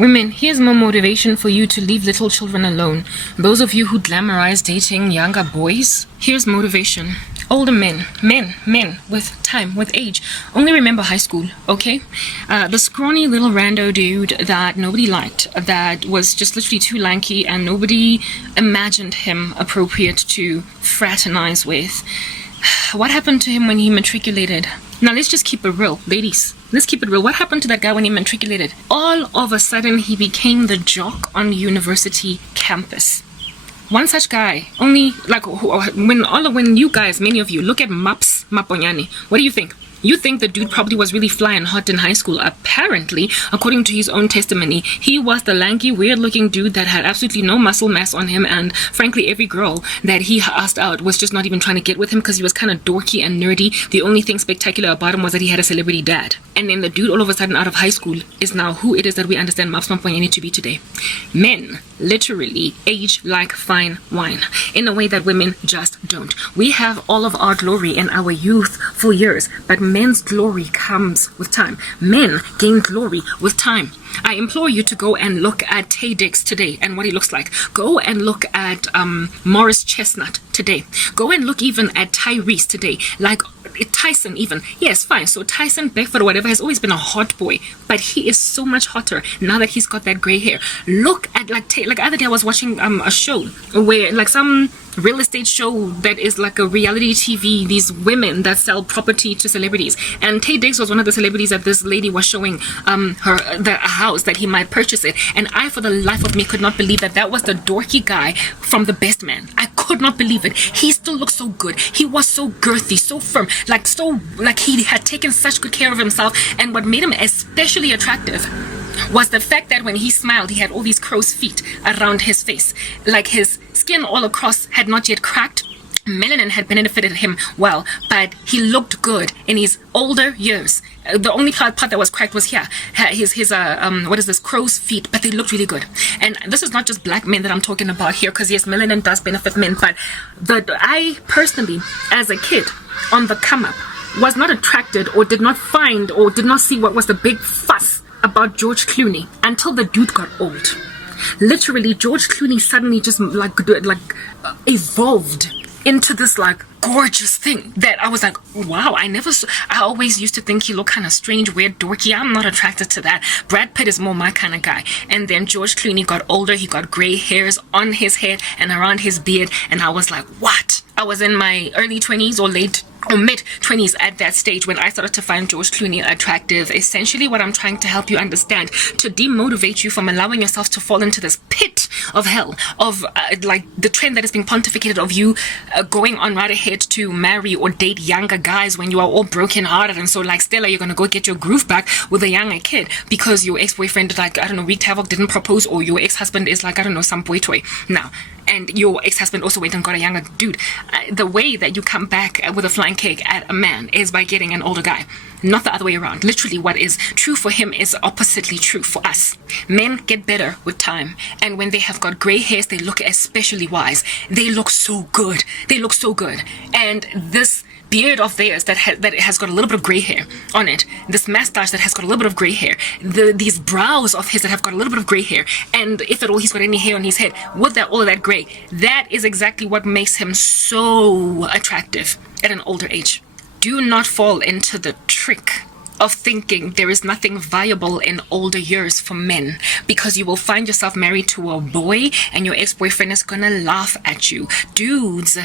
Women, here's more motivation for you to leave little children alone. Those of you who glamorize dating younger boys, here's motivation. Older men with time, with age. Only remember high school, okay? The scrawny little rando dude that nobody liked, that was just literally too lanky and nobody imagined him appropriate to fraternize with. What happened to him when he matriculated? Now let's just keep it real, ladies. Let's keep it real. What happened to that guy when he matriculated? All of a sudden, he became the jock on university campus. One such guy, only like when you guys, many of you, look at Maponyane, what do you think? You think the dude probably was really flying hot in high school. Apparently, according to his own testimony, he was the lanky, weird-looking dude that had absolutely no muscle mass on him, and frankly, every girl that he asked out was just not even trying to get with him because he was kind of dorky and nerdy. The only thing spectacular about him was that he had a celebrity dad. And then the dude, all of a sudden, out of high school, is now who it is that we understand Maps Mamponyane to be today. Men literally age like fine wine in a way that women just don't. We have all of our glory in our youthful years, but men's glory comes with time. Men gain glory with time. I implore you to go and look at Tay Diggs today and what he looks like. Go and look at Morris Chestnut today. Go and look even at Tyrese today. Like Tyson even. Yes, fine. So Tyson Beckford or whatever has always been a hot boy, but he is so much hotter now that he's got that gray hair. Look at like other day I was watching a show where like some real estate show that is like a reality TV, these women that sell property to celebrities, and Tay Diggs was one of the celebrities that this lady was showing a house that he might purchase it, and I for the life of me could not believe that was the dorky guy from The Best Man. I could not believe it. He still looked so good. He was so girthy, so firm, like he had taken such good care of himself, and what made him especially attractive was the fact that when he smiled, he had all these crow's feet around his face. Like his skin all across had not yet cracked. Melanin had benefited him well, but he looked good in his older years. The only part that was cracked was here. His what is this, crow's feet, but they looked really good. And this is not just black men that I'm talking about here, because yes, melanin does benefit men, but I personally, as a kid, on the come up, was not attracted or did not find or did not see what was the big fuss about George Clooney until the dude got old. Literally, George Clooney suddenly just evolved into this like gorgeous thing that I was like, wow, I always used to think he looked kind of strange, weird, dorky. I'm not attracted to that. Brad Pitt is more my kind of guy. And then George Clooney got older. He got gray hairs on his head and around his beard, and I was like, what? I was in my early 20s or mid 20s at that stage when I started to find George Clooney attractive. Essentially, what I'm trying to help you understand, to demotivate you from allowing yourself to fall into this pit of hell of like the trend that is being pontificated of you going on right ahead to marry or date younger guys when you are all broken hearted, and so like Stella, you're gonna go get your groove back with a younger kid because your ex-boyfriend, like, I don't know, wreaked havoc, didn't propose, or your ex-husband is like, I don't know, some boy toy now, and your ex-husband also went and got a younger dude. The way that you come back with a flying cake at a man is by getting an older guy, not the other way around. Literally, what is true for him is oppositely true for us. Men get better with time, and when they have got gray hairs, they look especially wise. They look so good. They look so good. And this beard of theirs that has got a little bit of gray hair on it, this mustache that has got a little bit of gray hair, these brows of his that have got a little bit of gray hair, and if at all he's got any hair on his head, with that, all of that gray, that is exactly what makes him so attractive at an older age. Do not fall into the trick of thinking there is nothing viable in older years for men, because you will find yourself married to a boy and your ex-boyfriend is gonna laugh at you. Dudes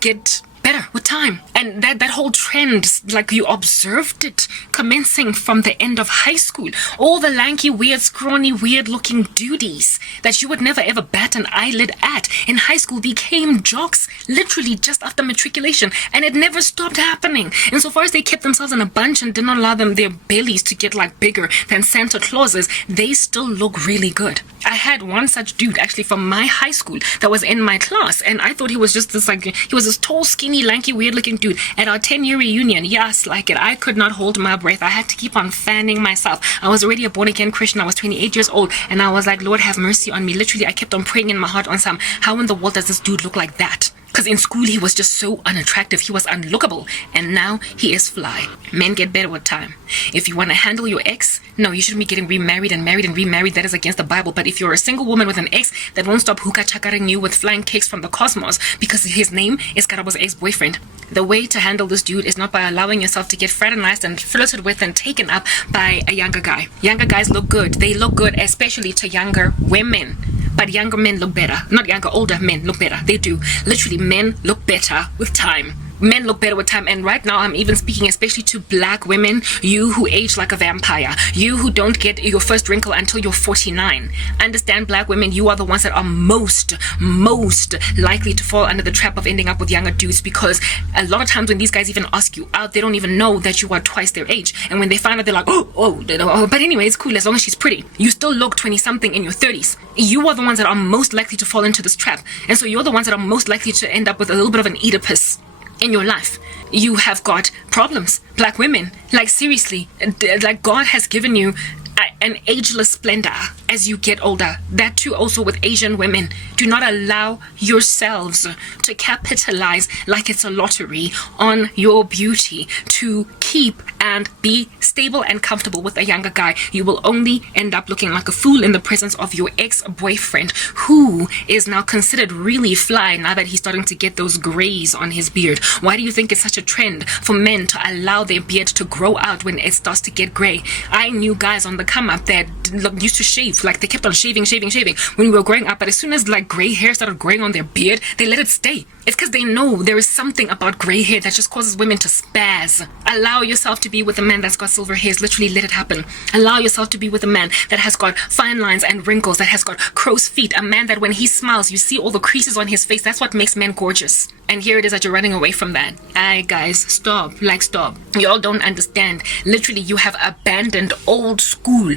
get better with time, and that whole trend, like, you observed it commencing from the end of high school. All the lanky, weird, scrawny, weird looking duties that you would never ever bat an eyelid at in high school became jocks literally just after matriculation, and it never stopped happening. And so far as they kept themselves in a bunch and did not allow their bellies to get like bigger than Santa Claus's, they still look really good. I had one such dude actually from my high school that was in my class, and I thought he was just this, like, he was this tall, skinny, lanky, weird looking dude. At our 10-year reunion, yes, like it, I could not hold my breath. I had to keep on fanning myself. I was already a born again Christian. I was 28 years old, and I was like, Lord have mercy on me. Literally, I kept on praying in my heart on how in the world does this dude look like that? Because in school, he was just so unattractive. He was unlookable. And now he is fly. Men get better with time. If you want to handle your ex, no, you shouldn't be getting remarried and married and remarried. That is against the Bible. But if you're a single woman with an ex that won't stop hookah chakaring you with flying kicks from the cosmos because his name is Karabo's ex-boyfriend, the way to handle this dude is not by allowing yourself to get fraternized and flirted with and taken up by a younger guy. Younger guys look good. They look good, especially to younger women. But younger men look better. Not younger, older men look better. They do. Literally, men look better with time. Men look better with time. And right now, I'm even speaking especially to black women, you who age like a vampire, you who don't get your first wrinkle until you're 49. Understand, black women, you are the ones that are most likely to fall under the trap of ending up with younger dudes, because a lot of times when these guys even ask you out, they don't even know that you are twice their age. And when they find out, they're like, oh, but anyway, it's cool as long as she's pretty. You still look 20-something in your 30s. You are the ones that are most likely to fall into this trap. And so you're the ones that are most likely to end up with a little bit of an Oedipus in your life. You have got problems, black women. Like, seriously, like, God has given you an ageless splendor as you get older. That too also with Asian women. Do not allow yourselves to capitalize like it's a lottery on your beauty to keep and be stable and comfortable with a younger guy. You will only end up looking like a fool in the presence of your ex-boyfriend, who is now considered really fly now that he's starting to get those grays on his beard. Why do you think it's such a trend for men to allow their beard to grow out when it starts to get gray? I knew guys on the come up that used to shave, like they kept on shaving when we were growing up, but as soon as like gray hair started growing on their beard, they let it stay. It's because they know there is something about gray hair that just causes women to spaz. Allow yourself to be with a man that's got silver hairs. Literally let it happen. Allow yourself to be with a man that has got fine lines and wrinkles, that has got crow's feet, a man that when he smiles you see all the creases on his face. That's what makes men gorgeous. And here it is that you're running away from that. Aye, guys, stop. Y'all don't understand. Literally, you have abandoned old school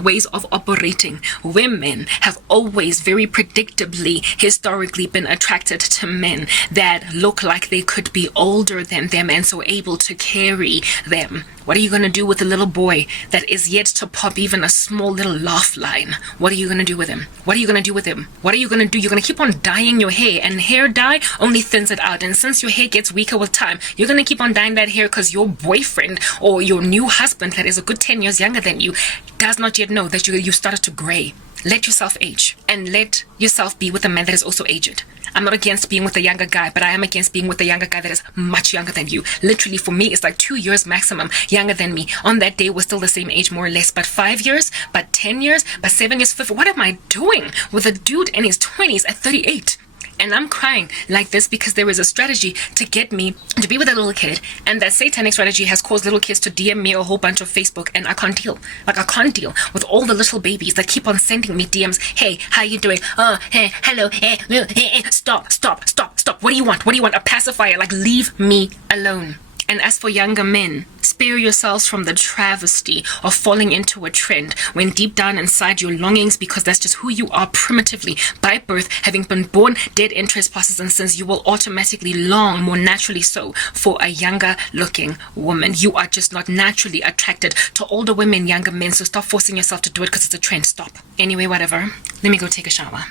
ways of operating. Women have always very predictably, historically, been attracted to men that look like they could be older than them and so able to carry them. What are you going to do with a little boy that is yet to pop even a small little laugh line? What are you going to do with him? What are you going to do with him? What are you going to do? You're going to keep on dyeing your hair, and hair dye only thins it out. And since your hair gets weaker with time, you're going to keep on dyeing that hair because your boyfriend or your new husband that is a good 10 years younger than you does not yet know that you started to gray. Let yourself age and let yourself be with a man that is also aged. I'm not against being with a younger guy, but I am against being with a younger guy that is much younger than you. Literally, for me, it's like 2 years maximum younger than me. On that day, we're still the same age, more or less. But 5 years, but 10 years, but 7 years, 50. What am I doing with a dude in his 20s at 38? And I'm crying like this because there is a strategy to get me to be with a little kid, and that satanic strategy has caused little kids to DM me a whole bunch of Facebook, and I can't deal. Like, I can't deal with all the little babies that keep on sending me DMs. Hey, how you doing? Oh, hey, hello, hey, stop. What do you want? A pacifier? Like, leave me alone. And as for younger men, spare yourselves from the travesty of falling into a trend when deep down inside your longings, because that's just who you are primitively by birth, having been born dead in trespasses and sins, you will automatically long, more naturally so, for a younger looking woman. You are just not naturally attracted to older women, younger men, so stop forcing yourself to do it because it's a trend. Stop. Anyway, whatever. Let me go take a shower.